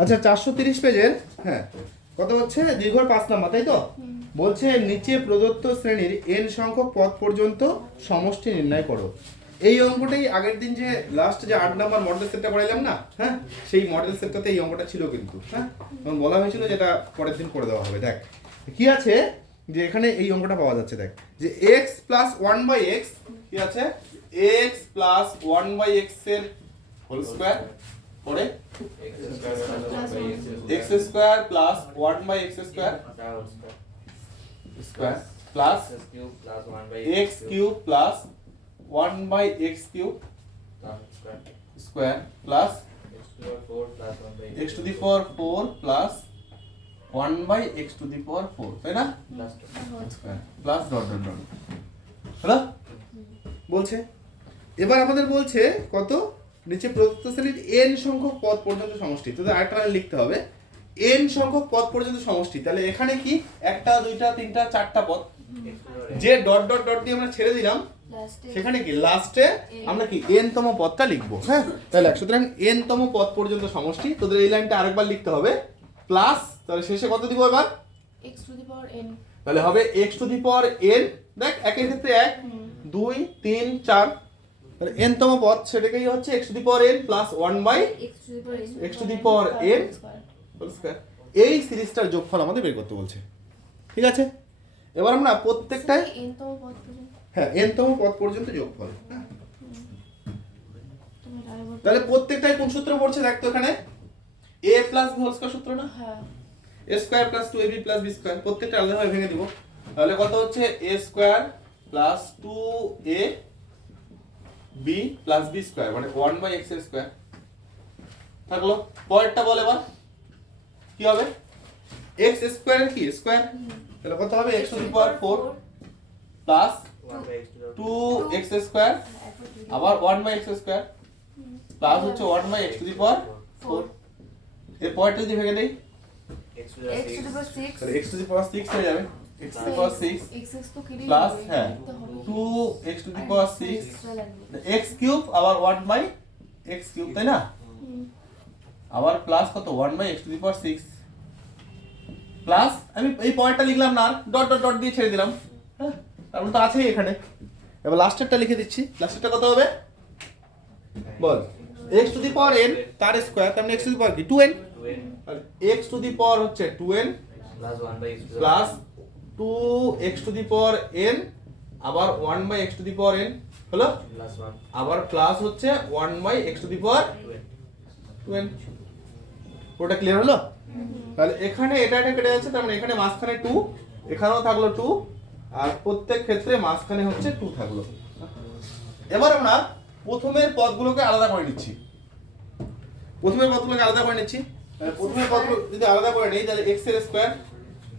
আচ্ছা 430 পেজের হ্যাঁ কত হচ্ছে দীর্ঘর 5 নাম্বার তাই তো বলছে নিচে প্রদত্ত শ্রেণীর n সংখ্যক পদ পর্যন্ত সমষ্টি নির্ণয় করো। এই অঙ্কটাই আগের দিন যে লাস্ট যে 8 নাম্বার মডেল সেটটা পড়াইলাম না, হ্যাঁ সেই মডেল সেটটাতে এই অঙ্কটা ছিল কিন্তু, হ্যাঁ এবং বলা হয়েছিল যেটা পরের দিন করে দেওয়া হবে। দেখ কি আছে যে এখানে এই অঙ্কটা পাওয়া যাচ্ছে, দেখ যে x প্লাস 1/x কি আছে x প্লাস 1/x এর হোল স্কয়ার পরে x square plus 1/x square square plus x cube plus 1/x cube square plus x to the power 4 plus 1/x to the power 4 তাই না plus dot dot dot হলো বলছে। এবার আমাদের বলছে কত নিচে প্রদত্ত শ্রেণীর n সংখ্যক পদ পর্যন্ত সমষ্টি, তো আরেকটা লিখতে হবে n সংখ্যক পদ পর্যন্ত সমষ্টি। তাহলে এখানে কি একটা দুইটা তিনটা চারটা পদ, যে ডট ডট ডট দিয়ে আমরা ছেড়ে দিলাম সেখানে কি লাস্টে আমরা কি n তম পদটা লিখবো। হ্যাঁ তাহলে সুতরাং n তম পদ পর্যন্ত সমষ্টি, তোদের এই লাইনটা আরেকবার লিখতে হবে প্লাস, তাহলে শেষে কত দিব এবার x to the power n, তাহলে হবে x to the power n। দেখ একের ক্ষেত্রে 1 2 3 4, তাহলে n তম পদ সেটাকেই হচ্ছে x to the power n plus 1/x to the power n whole square. এই সিরিজটার যোগফল আমাদের বের করতে বলছে, ঠিক আছে। এবার আমরা প্রত্যেকটাই n তম পদ পর্যন্ত, হ্যাঁ n তম পদ পর্যন্ত যোগফল, হ্যাঁ তুমি আরেকবার তাহলে প্রত্যেকটাই কোন সূত্র পড়ছে দেখ তো এখানে a plus b whole square সূত্র না, হ্যাঁ a square plus 2ab plus b square, প্রত্যেকটা আলাদাভাবে ভেঙে দিব। তাহলে কত হচ্ছে a square plus 2a b plus b square মানে 1/x এর স্কয়ার থাকলো। পরেরটা বল এবার কি হবে x স্কয়ার কি স্কয়ার, তাহলে কত হবে x to the power 4 plus 2x square আবার 1/x স্কয়ার প্লাস হচ্ছে 1/x টু দি পাওয়ার 4। এর পরেরটা যদি ভেঙে দেই x টু দি পাওয়ার 6, তাহলে x টু দি পাওয়ার 6 হয়ে যাবে x to the power 6 x তো কেটে প্লাস হ্যাঁ 2x two the power 6 x cube আবার 1/x কিউব তাই না, আবার প্লাস কত 1/x to the power 6 plus আমি এই পয়েন্টটা লিখলাম না ডট ডট ডট দিয়ে ছেড়ে দিলাম, হ্যাঁ তার মানে তো আছেই এখানে। এবার লাস্টেরটা লিখে দিচ্ছি, লাস্টেরটা কত হবে বল x to the power n তার স্কয়ার, তার মানে x টু দি পাওয়ার কি 2n, R x to the power হচ্ছে 2n plus 2x two the power n আবার 1/x to the power n হলো, আবার প্লাস হচ্ছে 1/x to the power 2n। ওটা ক্লিয়ার হলো? তাহলে এখানে এটা কেটে যাচ্ছে, তার মানে এখানে মাঝখানে 2, এখানেও থাকলো 2, আর প্রত্যেক ক্ষেত্রে মাঝখানে হচ্ছে 2 থাকলো। এবার আমরা প্রথমের পদগুলোকে আলাদা করে নিচ্ছি, প্রথমের পদগুলোকে আলাদা করে নিচ্ছি। প্রথমের পদগুলো যদি আলাদা করে নেই তাহলে x এর square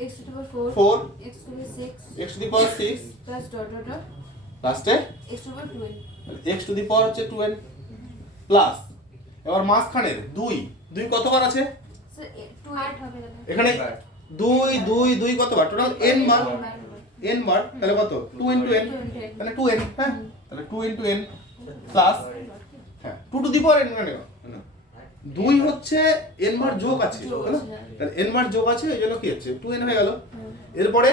x to the power 4 x to the 6 x to the power 6 plus dot dot dot লাস্টে x to the power 12, x to the power হচ্ছে 2n প্লাস এবার মাঝখানের 2 কতবার আছে স্যার 2 8 হবে না এখানে 2 কতবার টোটাল n বার, তাহলে কত 2 n তাহলে 2n, হ্যাঁ তাহলে 2 n প্লাস হ্যাঁ 2 টু দি পাওয়ার n মানে 2 হচ্ছে n বার যোগ আছে তাই না, তাহলে n বার যোগ আছে এইজন্য কি হচ্ছে 2n হয়ে গেল। এরপরে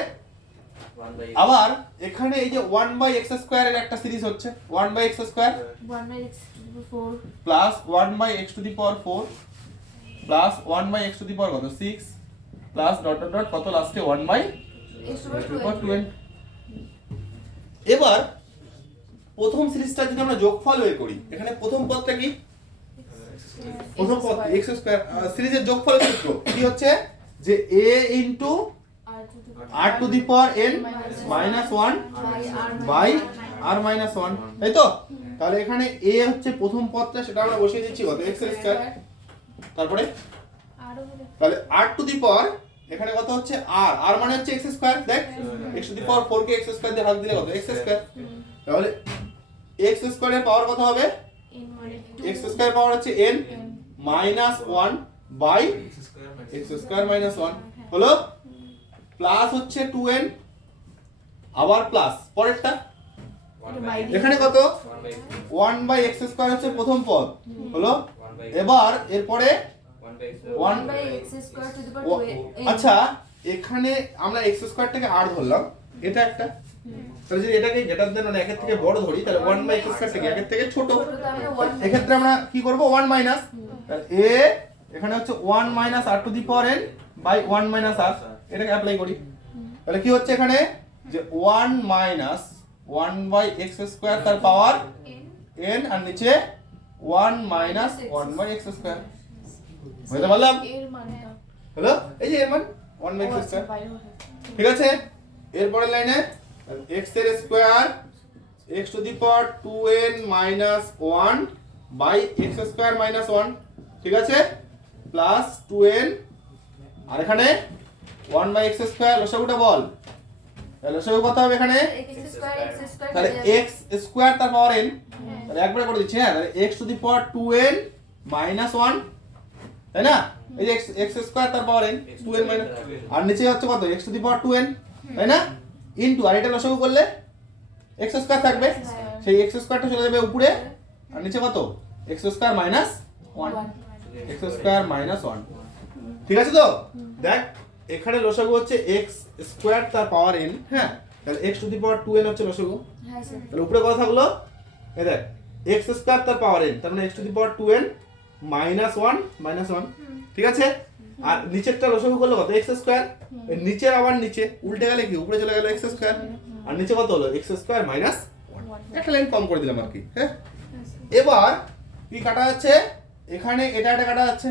আবার এখানে এই যে 1/x স্কয়ার এর একটা সিরিজ হচ্ছে 1/x square 1/x to the power 4 plus 1/x to the power 4 plus 1/x to the power কত 6 প্লাস ডট ডট ডট কত লাস্টে 1/x x to the two the power power 2n। এবার প্রথম সিরিজটা যদি আমরা যোগফল বের করি, এখানে প্রথম পদটা কি প্রথম পদ x স্কয়ার, সিরিজের যোগফলের সূত্র কি হচ্ছে যে a into r to the power n minus 1 by r minus 1 তাই তো। তাহলে এখানে a হচ্ছে প্রথম পদটা, সেটা আমরা বসিয়ে দিচ্ছি কত x স্কয়ার, তারপরে তাহলে r টু দি পাওয়ার এখানে কত হচ্ছে r মানে হচ্ছে x স্কয়ার, দেখ x to the power 4 K x square দিয়ে ভাগ দিলে কত x স্কয়ার, তাহলে x স্কয়ার এর পাওয়ার কত হবে n মানে x স্কয়ার পাওয়ার হচ্ছে n minus 1 by x square minus 1 হলো, প্লাস হচ্ছে 2n আবার প্লাস পরেরটা এখানে কত 1/x স্কয়ার হচ্ছে প্রথম পদ হলো, এবার এরপরে 1 by x square to the power 2n আচ্ছা এখানে আমরা x স্কয়ারটাকে r ধরলাম, এটা একটা, তাহলে যদি এটাকে গ্রেটার দেন মানে একের থেকে বড় ধরি তাহলে 1 বাই x স্কয়ারটাকে একের থেকে ছোট, এক্ষেত্রে আমরা কি করব 1 মাইনাস, তাহলে a এখানে হচ্ছে 1 minus r to the power n by 1 minus r, এটাকে অ্যাপ্লাই করি, তাহলে কি হচ্ছে এখানে যে 1 মাইনাস 1 বাই x স্কয়ার তার পাওয়ার n আর নিচে 1 মাইনাস 1 বাই x স্কয়ার, বুঝতে পারলাম? এর মানটা হলো এই যে এর মান 1 বাই x স্কয়ার, ঠিক আছে। এরপরের লাইনে x এর square x to the power 2n minus 1 by x square minus 1, ঠিক আছে, প্লাস 2n আর এখানে 1 বাই x স্কয়ার, লসাগুটা বল, তাহলে লসাগু কত হবে এখানে, x square তাহলে x স্কয়ার তার পাওয়ার n, তাহলে একবারে করে দিচ্ছি, হ্যাঁ, তাহলে x to the power 2n minus 1, তাই না, এই যে x স্কয়ার তার পাওয়ার n 2n মাইনাস, আর নিচে হচ্ছে কত x to the power 2n, তাই না, ইনটু আর এটা লসাগু করলে x স্কয়ার থাকবে, সেই x স্কয়ারটা চলে যাবে উপরে আর নিচে কত x square minus 1, x square minus 1, ঠিক আছে তো। দেখ এখানে লসাগু হচ্ছে x স্কয়ার তার পাওয়ার n, হ্যাঁ, তাহলে x to the power 2n হচ্ছে লসাগু, হ্যাঁ স্যার তাহলে উপরে কত থাকলো, এই দেখ x স্কয়ার তার পাওয়ার n, তার মানে x to the power 2n minus 1, ঠিক আছে, আর নিচেরটা লসাগু করলে কত x স্কয়ার, এর নিচের আবার নিচে উল্টে গেলে কি উপরে চলে গেল x স্কয়ার, আর নিচে কত হলো x স্কয়ার মাইনাস 1, একটা লাইন কম করে দিলাম আর কি, হ্যাঁ। এবার কি কাটা যাচ্ছে, এখানে এটা এটা কাটা যাচ্ছে,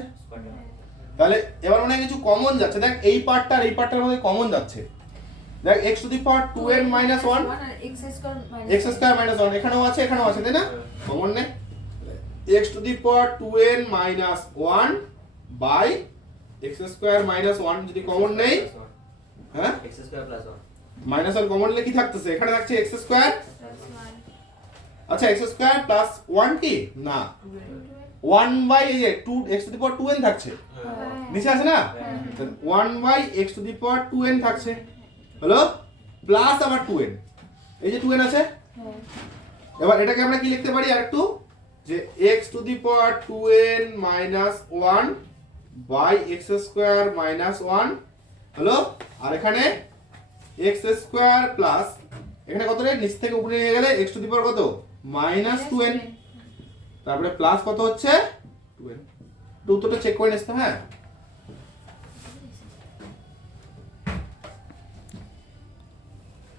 তাহলে এবার মনে হয় কিছু কমন যাচ্ছে, দেখ এই পার্টটা আর এই পার্টটার মধ্যে কমন যাচ্ছে, দেখ x to the power 2n minus 1 আর x স্কয়ার মাইনাস 1 এখানেও আছে এখানেও আছে, তাই না, কমন নে, x to the power 2n minus 1 by x square minus 1 যদি কমন নেই, হ্যাঁ, x square plus 1 minus 1 common নিলে কি থাকতেছে, এখানে থাকছে x স্কয়ার, আচ্ছা x স্কয়ার প্লাস 1 কি না 1 বাই এই যে 2 x to the power 2n থাকছে, নিচে আছে না, 1 by x to the power 2n থাকছে, হলো প্লাস আবার 2n, এই যে 2n আছে, এবার এটাকে আমরা কি লিখতে পারি আরেকটু, যে x to the power 2n minus 1 by x square minus 1, হলো, আর এখানে x স্কয়ার প্লাস এখানে কত রে, নিচ থেকে উপরে নিয়ে গেলে x টু দি পাওয়ার কত মাইনাস 2n, তারপরে প্লাস কত হচ্ছে 2n, উত্তরটা চেক করে নিস তো, হ্যাঁ।